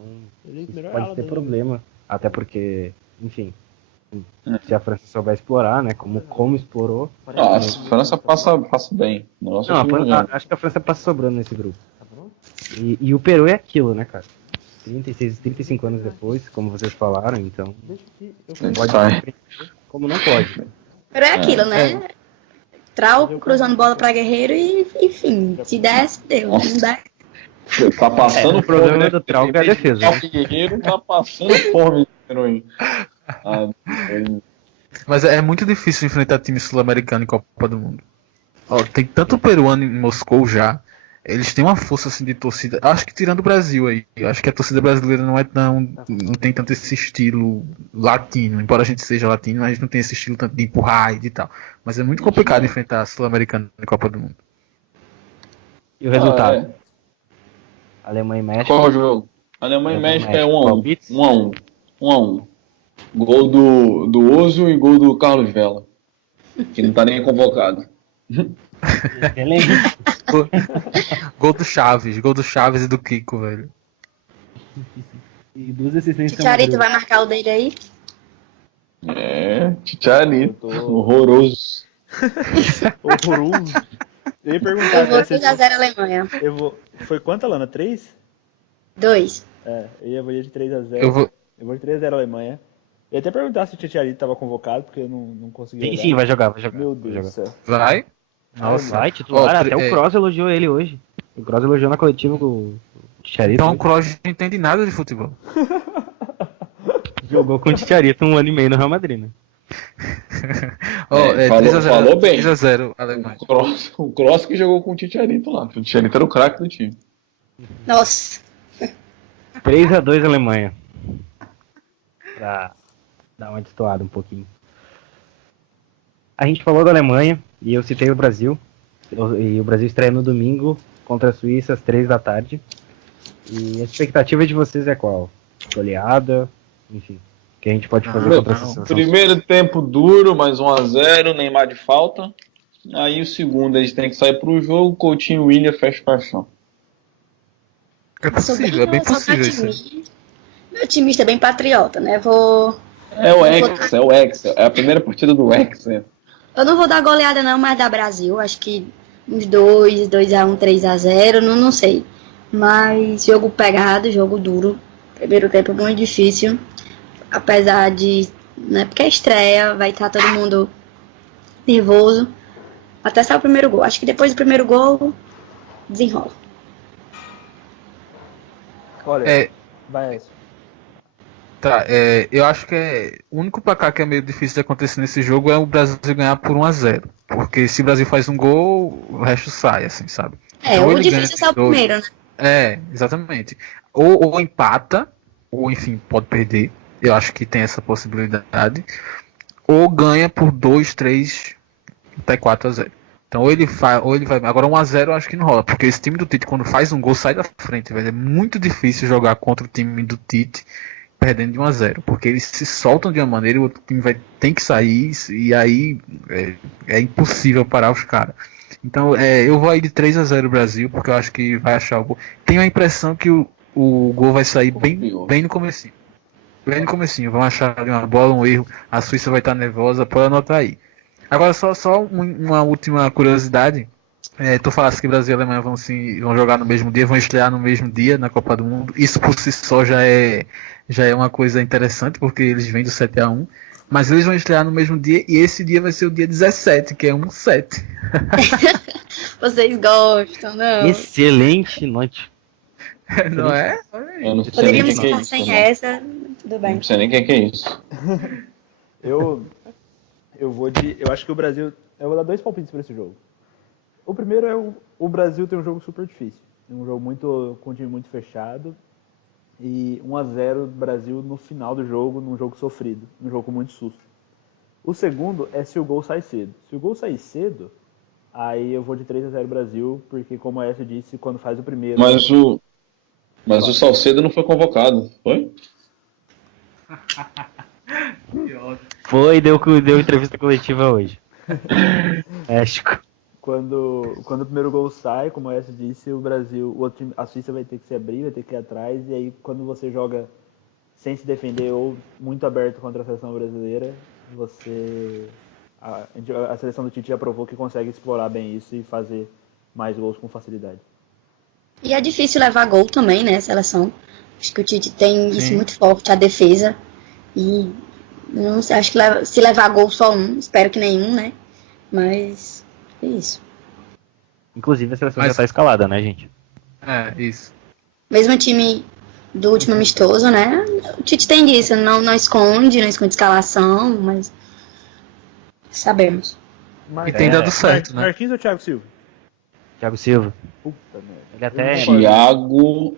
isso pode ter problema. Até porque, enfim, se a França souber explorar, né? Como explorou. A França passa bem. Nossa, Acho que a França passa sobrando nesse grupo. E o Peru é aquilo, né, cara? 36, 35 anos depois, como vocês falaram, então. Pode como não pode. Mas é aquilo, né? Trau cruzando bola pra Guerreiro e, enfim, se der, deu. Não der. Tá passando o problema do Trau é a defesa. O Guerreiro tá passando fome, herói. Mas é muito difícil enfrentar time sul-americano em Copa do Mundo. Tem tanto peruano em Moscou já. eles têm uma força assim de torcida. Acho que tirando o Brasil aí, eu acho que a torcida brasileira não tem tanto esse estilo latino, embora a gente seja latino, mas a gente não tem esse estilo tanto de empurrar e de tal. Mas é muito complicado enfrentar a Sul-Americana na Copa do Mundo. E o resultado? É. Alemanha e México. Qual é o jogo? Alemanha e México é 1x1. Palpites? 1x1. Gol do Ozil e gol do Carlos Vela. Que não tá nem convocado. Excelente. Gol do Chaves e do Kiko, velho. E 2 assistências. Chicharito vai marcar o dele aí? Chicharito. Eu tô- Horroroso. Horroroso. Eu ia perguntar, Eu vou né, 3x0 Alemanha. Foi quanto, Alana? 3? 2. Eu vou de 3x0. Eu vou. Eu vou de 3x0 Alemanha. Eu ia até perguntar se o Chicharito tava convocado, porque eu não consegui olhar. Sim, vai jogar. Meu vai Deus jogar. do céu. Vai? Nossa. Vai, titular. Ó, Até o Kroos elogiou ele hoje. O Kroos elogiou na coletiva com o Chicharito. Então o Kroos não entende nada de futebol. Jogou com o Chicharito 1 ano e meio no Real Madrid, né? Ó, Falou bem. 3x0 Alemanha. O Kroos que jogou com o Chicharito lá. O Chicharito era o craque do time. Nossa. 3x2 Alemanha. Pra dar uma destoada um pouquinho. A gente falou da Alemanha e eu citei o Brasil. E o Brasil estreia no domingo contra a Suíça às 3 da tarde. E a expectativa de vocês é qual? Goleada? Enfim. O que a gente pode fazer contra essa seleção? Primeiro tempo duro, mais 1x0, Neymar de falta. Aí o segundo, eles têm que sair pro jogo, Coutinho e William fecha o caixão. É possível, é bem possível isso aí. Meu otimista é bem patriota, né? Vou. É o Hexa. É a primeira partida do Hexa. Eu não vou dar goleada não, mas da Brasil. Acho que uns 2x1, 3x0, não sei. Mas jogo pegado, jogo duro. Primeiro tempo muito difícil. Apesar de... Né, porque é estreia, vai estar todo mundo nervoso. Até sair o primeiro gol. Acho que depois do primeiro gol, desenrola. Olha, vai isso. Tá, eu acho que o único placar que é meio difícil de acontecer nesse jogo é o Brasil ganhar por 1x0. Porque se o Brasil faz um gol, o resto sai, assim, sabe? Então, O ele ganha difícil é só o de 2. primeiro, né? Exatamente. Ou empata, ou enfim, pode perder. Eu acho que tem essa possibilidade. Ou ganha por 2, 3, até 4x0. Então ou ele vai. Agora 1x0 eu acho que não rola. Porque esse time do Tite, quando faz um gol, sai da frente, velho. É muito difícil jogar contra o time do Tite perdendo de 1x0. Porque eles se soltam de uma maneira e o outro time tem que sair. E aí é impossível parar os caras. Então eu vou aí de 3x0 Brasil, porque eu acho que vai achar o gol. Tenho a impressão que o gol vai sair bem no comecinho. Bem no comecinho. Vão achar uma bola, um erro. A Suíça vai estar nervosa, pode anotar aí. Agora só uma última curiosidade. Tu falaste que Brasil e Alemanha vão jogar no mesmo dia, vão estrear no mesmo dia na Copa do Mundo. Isso por si só já é uma coisa interessante, porque eles vêm do 7x1. Mas eles vão estrear no mesmo dia e esse dia vai ser o dia 17, que é 1/7. Vocês gostam, não? Excelente noite. Não é? Eu não sei nem Poderíamos o que é ficar isso. sem Não. essa, tudo bem. Não sei nem o que é isso. Eu vou de... Eu acho que o Brasil... Eu vou dar 2 palpites para esse jogo. O primeiro é o Brasil tem um jogo super difícil. Um jogo com um time muito fechado. E 1x0 Brasil no final do jogo, num jogo sofrido. Num jogo com muito susto. O segundo é se o gol sai cedo. Se o gol sair cedo, aí eu vou de 3x0 Brasil, porque como a Écio disse, quando faz o primeiro... Mas o Salcedo não foi convocado, foi? Foi, deu entrevista coletiva hoje. México. Quando o primeiro gol sai, como a Écio disse, o Brasil, o outro time, a Suíça vai ter que se abrir, vai ter que ir atrás, e aí quando você joga sem se defender ou muito aberto contra a seleção brasileira, a seleção do Tite já provou que consegue explorar bem isso e fazer mais gols com facilidade. E é difícil levar gol também, né, seleção. Acho que o Tite tem isso muito forte, a defesa. E não sei, acho que se levar gol só um, espero que nenhum, né? Mas é isso. Inclusive a seleção já tá escalada, né, gente? Isso. Mesmo time do último amistoso, né? O Tite tem disso, não esconde escalação, mas sabemos. E tem dado certo, né? Marquinhos ou Thiago Silva? Thiago Silva. Puta merda. Ele até-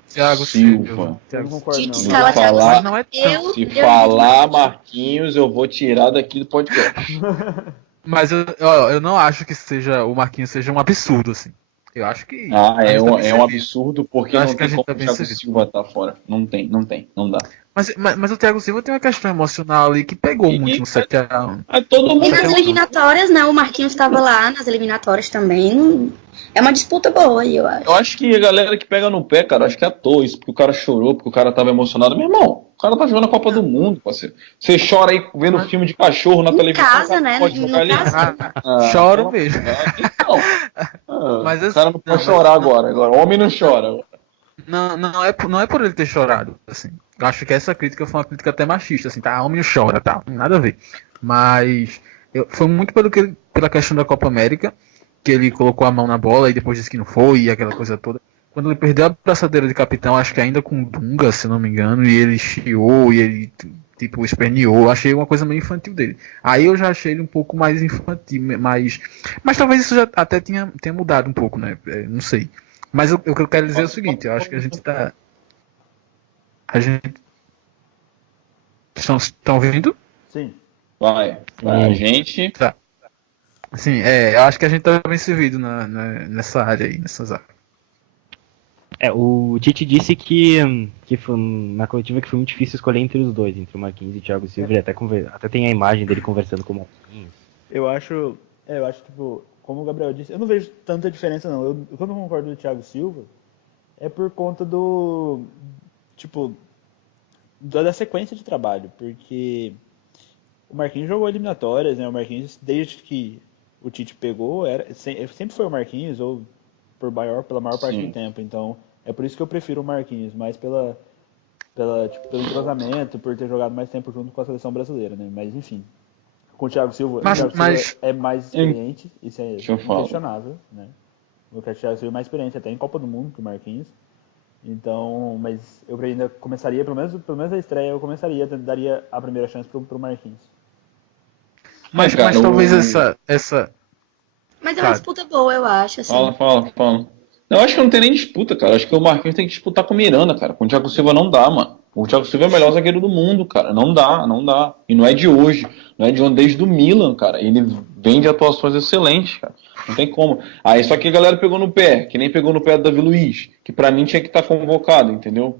Thiago Silva. Eu não concordo, Tite não. escala Vou Thiago falar- Silva. Não é Eu, Se eu falar digo- Marquinhos, eu vou tirar daqui do podcast. Mas eu não acho que seja o Marquinhos seja um absurdo, assim. Eu acho que. Ah, a é gente tá um, bem é um servido. absurdo porque Eu não acho que a tem gente como tá o bem Thiago servido. Silva tá fora. Não tem, não dá. Mas o Thiago Silva tem uma questão emocional ali que pegou E- muito no 7x1. Todo E mundo nas eliminatórias, né? O Marquinhos estava lá nas eliminatórias também. É uma disputa boa, eu acho. Eu acho que a galera que pega no pé, cara, acho que é à toa isso, porque o cara chorou, porque o cara tava emocionado. Meu irmão, o cara tá jogando a Copa do Mundo, parceiro. Você chora aí vendo filme de cachorro na Em televisão. casa, o cara né? Pode No jogar ali. Brasil. Choro pelo mesmo. amor de Deus. Então, Mas o cara não pode chorar agora. Homem não chora. Não é por ele ter chorado, assim. Eu acho que essa crítica foi uma crítica até machista, assim, tá? Homem não chora, tá? Nada a ver. Mas foi muito pela questão da Copa América, que ele colocou a mão na bola e depois disse que não foi, e aquela coisa toda. Quando ele perdeu a braçadeira de capitão, acho que ainda com o Dunga, se não me engano, e ele chiou, e ele, tipo, esperneou. Achei uma coisa meio infantil dele. Aí eu já achei ele um pouco mais infantil, mas talvez isso já até tenha mudado um pouco, né? Não sei. Mas o que eu quero dizer é o seguinte, eu acho que a gente tá... A gente... Estão ouvindo? Sim. Vai. A gente. Sim, eu acho que a gente tá bem servido nessa área aí, nessas áreas. O Tite disse que foi, na coletiva que foi muito difícil escolher entre os dois, entre o Marquinhos e o Thiago Silva. Ele até tem a imagem dele conversando com o Marquinhos. Eu acho, tipo, como o Gabriel disse, eu não vejo tanta diferença, não. Eu quando eu concordo do Thiago Silva, é por conta do, tipo, da sequência de trabalho, porque o Marquinhos jogou eliminatórias, né? O Marquinhos, desde que o Tite pegou, sempre foi o Marquinhos, ou pela maior parte do tempo. Então, é por isso que eu prefiro o Marquinhos, mais pelo entrosamento, por ter jogado mais tempo junto com a seleção brasileira, né? Mas, enfim, com o Thiago Silva, é mais experiente, isso é inquestionável, né? O Thiago Silva é mais experiente, até em Copa do Mundo, que o Marquinhos. Então, mas eu ainda começaria, pelo menos a estreia, daria a primeira chance pro Marquinhos. Mas talvez essa... Mas é uma disputa boa, eu acho. Assim. Fala. Eu acho que não tem nem disputa, cara. Acho que o Marquinhos tem que disputar com o Miranda, cara. Com o Thiago Silva não dá, mano. O Thiago Silva é o melhor zagueiro do mundo, cara. Não dá. E não é de hoje. Não é de ontem, desde o Milan, cara. Ele vem de atuações excelentes, cara. Não tem como. Aí só que a galera pegou no pé, que nem pegou no pé do Davi Luiz, que pra mim tinha que estar convocado, entendeu?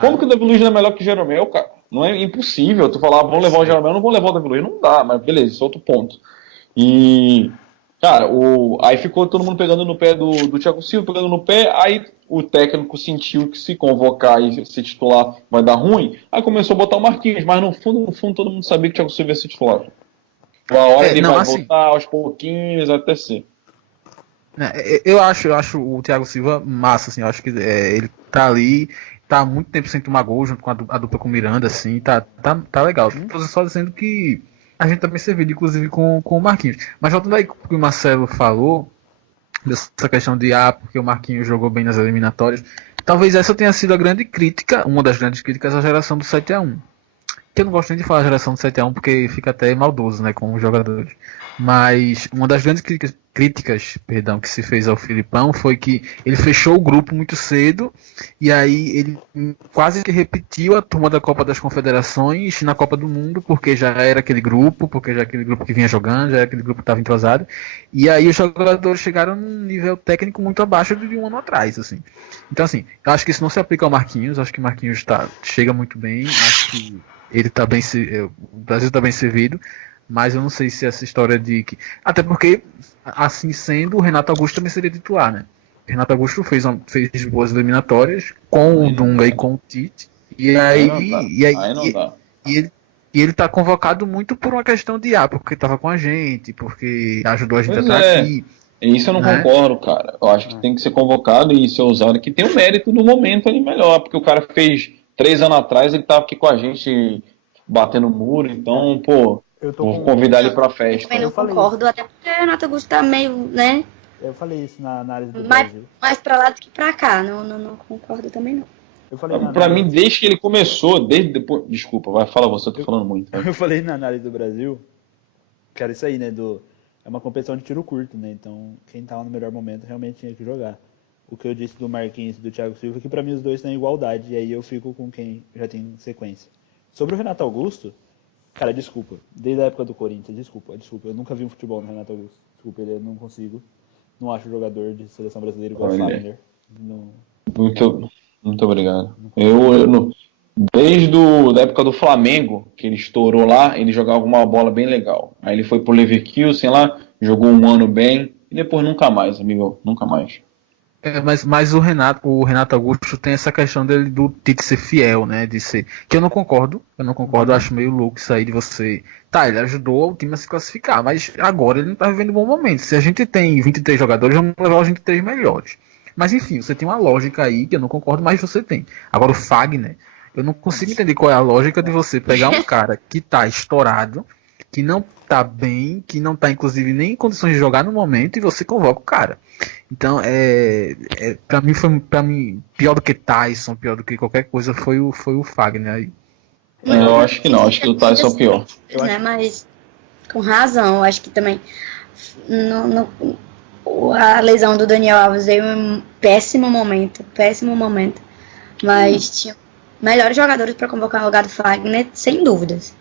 Como que o Davi Luiz não é melhor que o Jeromel, cara? Não é impossível. Tu falar, vamos levar o Jeromel, não vou levar o Davi Luiz. Não dá, mas beleza, isso é outro ponto. E, cara, aí ficou todo mundo pegando no pé do Thiago Silva, pegando no pé, aí o técnico sentiu que se convocar e se titular vai dar ruim, aí começou a botar o Marquinhos, mas no fundo todo mundo sabia que o Thiago Silva ia ser titular. Uma hora ele vai voltar aos pouquinhos até ser. Eu acho o Thiago Silva massa, assim, eu acho que ele tá ali, tá há muito tempo sem tomar gol, junto com a dupla com o Miranda, assim, tá legal. Tô só dizendo que a gente tá bem servido, inclusive, com o Marquinhos. Mas voltando aí o que o Marcelo falou, dessa questão de porque o Marquinhos jogou bem nas eliminatórias, talvez essa tenha sido a grande crítica, uma das grandes críticas à geração do 7x1. Que eu não gosto nem de falar geração do 7x1 porque fica até maldoso, né, com os jogadores. Mas uma das grandes críticas que se fez ao Filipão foi que ele fechou o grupo muito cedo e aí ele quase que repetiu a turma da Copa das Confederações na Copa do Mundo, porque já era aquele grupo, que vinha jogando, já era aquele grupo que estava entrosado, e aí os jogadores chegaram num nível técnico muito abaixo de um ano atrás, assim. Então, assim, eu acho que isso não se aplica ao Marquinhos, acho que o Marquinhos chega muito bem, acho que ele tá bem, o Brasil está bem servido, mas eu não sei se essa história de que... Até porque, assim sendo, o Renato Augusto também seria titular, né? O Renato Augusto fez boas eliminatórias com o Dunga e com o Tite. E ele tá convocado muito por uma questão de porque estava com a gente, porque ajudou a gente a estar aqui. Isso eu não concordo, cara. Eu acho que tem que ser convocado e ser usado, que tem o mérito do momento ali melhor, porque o cara fez 3 anos atrás, ele tava aqui com a gente batendo muro, então, pô... Vou convidar ele pra festa. Eu também não concordo, até porque o Renato Augusto tá meio, né? Eu falei isso na análise do Brasil. Mais pra lá do que pra cá, não concordo também não. Eu falei pra mim, desde que ele começou, desde depois... Desculpa, fala você, eu tô falando muito. Eu falei na análise do Brasil, que era isso aí, né, é uma competição de tiro curto, né? Então, quem tava no melhor momento realmente tinha que jogar. O que eu disse do Marquinhos e do Thiago Silva, que pra mim os dois têm igualdade, e aí eu fico com quem já tem sequência. Sobre o Renato Augusto, cara, desculpa, desde a época do Corinthians, desculpa, eu nunca vi um futebol no Renato Augusto, desculpa, eu não consigo, não acho jogador de seleção brasileira igual o Fagner. Não... Muito obrigado. Desde da época do Flamengo, que ele estourou lá, ele jogava uma bola bem legal. Aí ele foi pro Leverkusen lá, jogou um ano bem, e depois nunca mais, amigo, nunca mais. Mas o Renato Augusto tem essa questão dele do Tite ser fiel, né? De ser. Que eu não concordo, eu acho meio louco isso aí de você. Tá, ele ajudou o time a se classificar, mas agora ele não tá vivendo um bom momento. Se a gente tem 23 jogadores, vamos levar os 23 melhores. Mas enfim, você tem uma lógica aí que eu não concordo, mas você tem. Agora o Fagner, eu não consigo entender qual é a lógica de você pegar um cara que tá estourado, que não tá bem, que não tá inclusive nem em condições de jogar no momento, e você convoca o cara. Então, pra mim, pior do que Tyson, pior do que qualquer coisa, foi o Fagner aí. Eu acho que não, acho que o Tyson é o pior. Né, mas com razão, eu acho que também a lesão do Daniel Alves veio em um péssimo momento, mas tinha melhores jogadores para convocar no lugar do Fagner, sem dúvidas.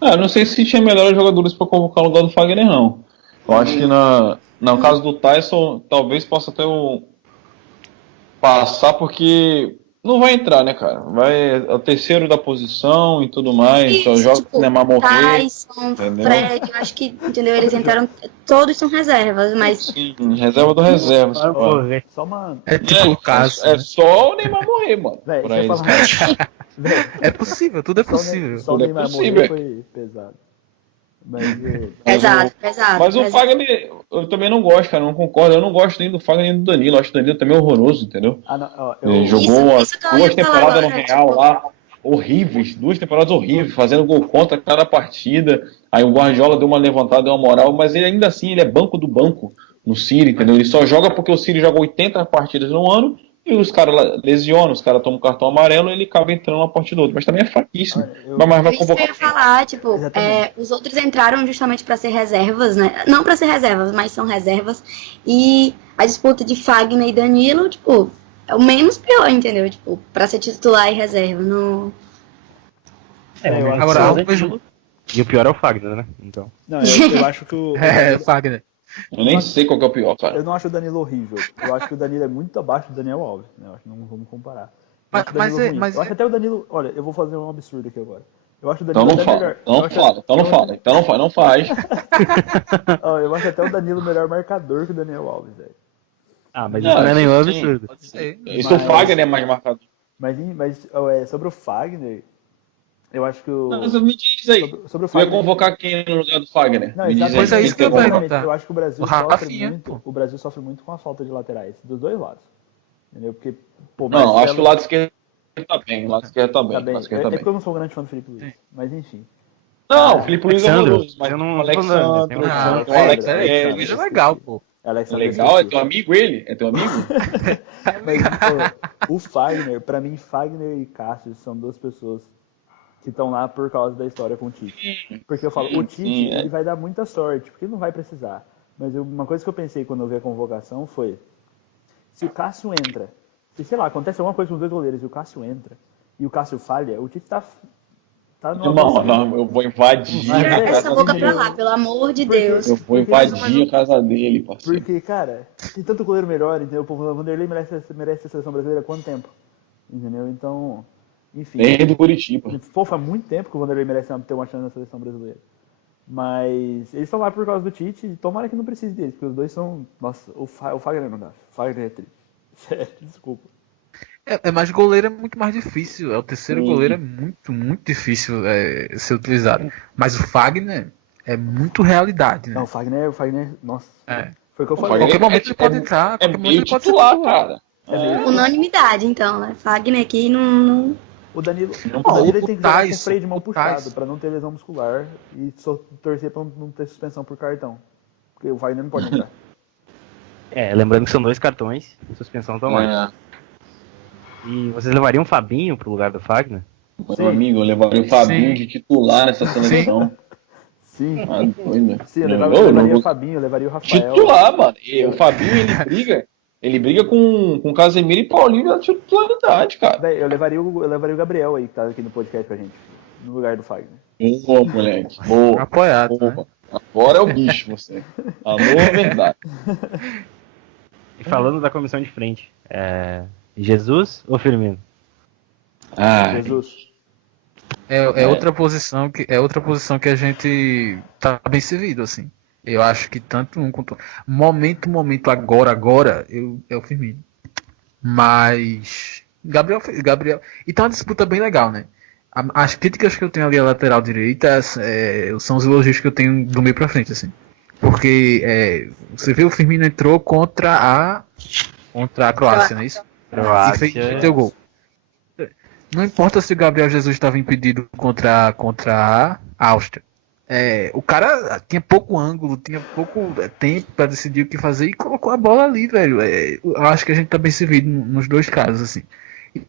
Não sei se tinha melhores jogadores para convocar no lugar do Fagner, não. Eu acho que no caso do Tyson, talvez possa até passar, porque não vai entrar, né, cara? É o terceiro da posição e tudo mais, só joga tipo, o Neymar morrer. Tyson, Fred, eu acho que, entendeu? Eles entraram, todos são reservas, mas... Sim, reserva do reserva. Só uma... tipo o caso. É só o Neymar morrer, mano. Pra eles. É possível, tudo é possível. Só o Neymar morrer foi pesado. Pesado. Mas o Fagner, eu também não gosto, cara, não concordo. Eu não gosto nem do Fagner nem do Danilo. Eu acho o Danilo também horroroso, entendeu? Ele jogou duas temporadas no Real lá, horríveis, 2 temporadas horríveis, fazendo gol contra cada partida. Aí o Guardiola deu uma levantada, deu uma moral, mas ele ainda assim, ele é banco do banco no City, entendeu? Ele só joga porque o City joga 80 partidas no ano, e os caras lesionam, os caras tomam cartão amarelo e ele acaba entrando uma partida ou outra. Mas também é fraquíssimo. Mas vai convocar. Eu ia falar, tipo, os outros entraram justamente para ser reservas, né? Não para ser reservas, mas são reservas. E a disputa de Fagner e Danilo, tipo, é o menos pior, entendeu? Tipo, para ser titular e reserva. Não... Agora, mesmo... E o pior é o Fagner, né? Então. Não, eu acho que o. Fagner. Eu nem sei qual que é o pior, cara. Eu não acho o Danilo horrível. Eu acho que o Danilo é muito abaixo do Daniel Alves. Né? Eu acho que não vamos comparar. Eu acho até o Danilo... Olha, eu vou fazer um absurdo aqui agora. Eu acho o Danilo melhor. Então não faz. Eu acho até o Danilo melhor marcador que o Daniel Alves, velho. Mas isso não é nenhum absurdo. Isso o Fagner é mais marcador. Mas sobre o Fagner... Eu acho que Mas me diz aí, sobre o Fagner, ia convocar quem no lugar do Fagner? Não, pois é isso que eu ia perguntar. Eu acho que o Brasil sofre muito com a falta de laterais, dos dois lados. Entendeu? Porque, não, acho que o lado esquerdo tá bem. É porque eu não sou um grande fã do Felipe Luiz, mas enfim. Não, o Felipe Luiz é horroroso, mas eu não... o Alexandre. O Luiz é legal, pô. É legal? É teu amigo ele? É teu amigo? Mas, o Fagner, pra mim, Fagner e Cássio são duas pessoas que estão lá por causa da história com o Tite. Porque eu falo, o Tite ele vai dar muita sorte, porque ele não vai precisar. Mas uma coisa que eu pensei quando eu vi a convocação foi, se o Cássio entra, se sei lá, acontece alguma coisa com os dois goleiros e o Cássio entra, e o Cássio falha, o Tite tá não, eu vou invadir. Tira essa boca pra lá, pelo amor de Deus. Eu vou invadir a casa dele, parceiro. Porque, cara, tem tanto goleiro melhor, entendeu? O Vanderlei merece a seleção brasileira há quanto tempo? Entendeu? Então... Enfim, desde do Curitiba. Faz muito tempo que o Vanderlei merece ter uma chance na seleção brasileira. Mas eles estão lá por causa do Tite e tomara que não precise deles, porque os dois são... Nossa, o Fagner não dá. O Fagner é triste. Sério, desculpa. Mas goleiro é muito mais difícil. O terceiro goleiro é muito, muito difícil ser utilizado. Mas o Fagner é muito realidade, né? Não, o Fagner... Nossa. Foi o que eu falei. A qualquer momento ele pode entrar. É meio titular, cara. Unanimidade, então, né? Fagner aqui não... O Danilo tem que jogar com freio de mão puxado pra não ter lesão muscular e só torcer pra não ter suspensão por cartão. Porque o Fagner não pode entrar. Lembrando que são 2 cartões de suspensão automática. E vocês levariam o Fabinho pro lugar do Fagner? Meu amigo, eu levaria o Fabinho de titular nessa seleção. Sim. Ah, doido. Sim, eu Não, levaria não o vou- Fabinho, eu levaria o Rafael. Titular, mano. E o Fabinho, ele briga com Casemiro e Paulinho na titularidade, cara. Véi, eu levaria o Gabriel aí, que tá aqui no podcast com a gente. No lugar do Fagner. Boa, moleque. Boa. Apoiado, Boa. né? Agora é o bicho, você. Alô, verdade. E falando da comissão de frente, Jesus ou Firmino? Ah, Jesus. É outra posição que a gente tá bem servido, assim. Eu acho que tanto um quanto momento agora é o Firmino. Mas Gabriel e tá uma disputa bem legal, né? As críticas que eu tenho ali à lateral direita são os elogios que eu tenho do meio pra frente, assim. Porque você vê o Firmino entrou contra a Croácia, não é isso? E fez teu gol. Não importa se o Gabriel Jesus estava impedido contra a Áustria. O cara tinha pouco ângulo, tinha pouco tempo para decidir o que fazer e colocou a bola ali, velho. Eu acho que a gente tá bem servido nos dois casos, assim.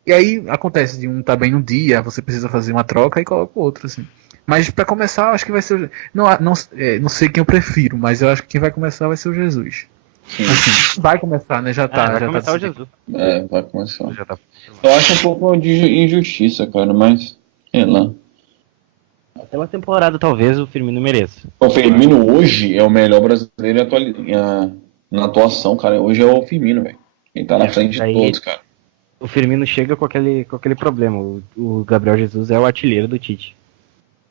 E aí acontece de um tá bem no dia, você precisa fazer uma troca e coloca o outro, assim. Mas para começar, eu acho que vai ser não sei quem eu prefiro, mas eu acho que quem vai começar vai ser o Jesus. Assim, vai começar, né? Já tá. Vai já começar tá o Jesus. vai começar. Já tá. Eu acho um pouco de injustiça, cara, mas sei lá. Pela temporada, talvez o Firmino mereça. O Firmino hoje é o melhor brasileiro na atuação, cara. Hoje é o Firmino, velho. Ele tá na frente de Aí- todos, cara. O Firmino chega com aquele problema. O Gabriel Jesus é o artilheiro do Tite.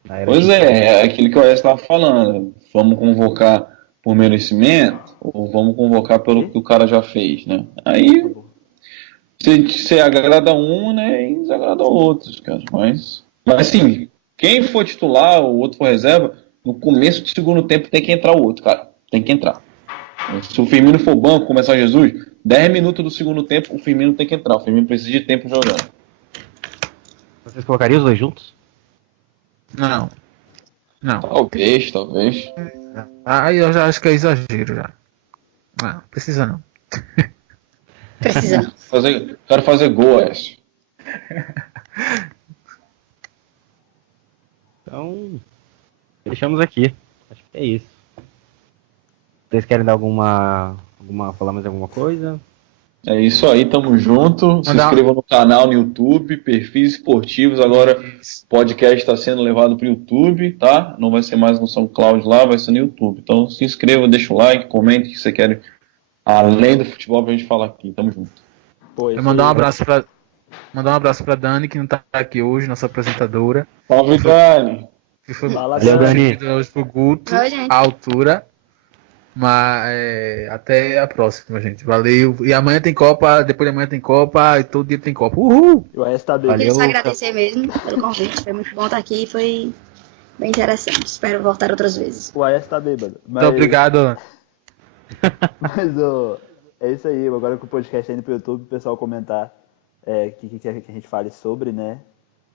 Na era Pois Tite. é aquilo que o Wes estava falando. Vamos convocar por merecimento ou vamos convocar pelo que o cara já fez, né? Aí você agrada um, né? E desagrada outros, cara. Mas assim, quem for titular, o outro for reserva, no começo do segundo tempo tem que entrar o outro, cara. Tem que entrar. Se o Firmino for banco, começar Jesus, 10 minutos do segundo tempo, o Firmino tem que entrar. O Firmino precisa de tempo jogando. Vocês colocariam os dois juntos? Não. Talvez. Aí eu já acho que é exagero já. Não precisa não. Precisa. Quero fazer gol, Aécio. Então, deixamos aqui. Acho que é isso. Vocês querem dar falar mais alguma coisa? É isso aí, tamo junto. Se inscreva no canal no YouTube, perfis esportivos. Agora o podcast está sendo levado para o YouTube, tá? Não vai ser mais no SoundCloud lá, vai ser no YouTube. Então se inscreva, deixa o like, comente o que você quer além do futebol pra gente falar aqui. Tamo junto. Eu mandar um abraço pra Dani, que não tá aqui hoje, nossa apresentadora. Salve, Dani! Que foi Fala, Dani. hoje pro Guto, Oi, gente. a altura. Mas até a próxima, gente. Valeu. E amanhã tem Copa, depois de amanhã tem Copa, e todo dia tem Copa. Uhul! O Aécio tá Queria bem. Valeu. só agradecer mesmo pelo convite. Foi muito bom estar aqui. Foi bem interessante. Espero voltar outras vezes. O Aécio tá bêbado. Muito obrigado, Alan. Mas é isso aí. Agora que o podcast tá indo pro YouTube, o pessoal comentar que a gente fale sobre, né?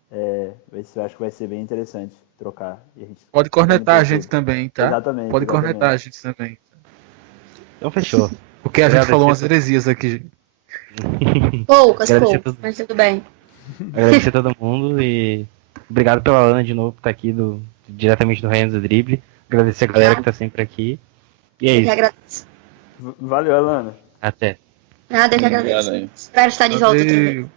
Eu acho que vai ser bem interessante trocar. E a gente Pode cornetar a gente também, tá? Exatamente. Pode cornetar a gente também. Então fechou. Porque a gente Agradecer falou umas todo- heresias aqui. Poucas, Agradecer tudo. mas tudo bem. Agradecer a todo mundo e obrigado pela Ana de novo por estar aqui diretamente do Raianos do Drible. Agradecer a galera que tá sempre aqui. E é Eu que isso. agradeço. Valeu, Alana. Até. Nada, eu que Obrigado agradeço. aí. Espero estar de volta outra vez. Valeu.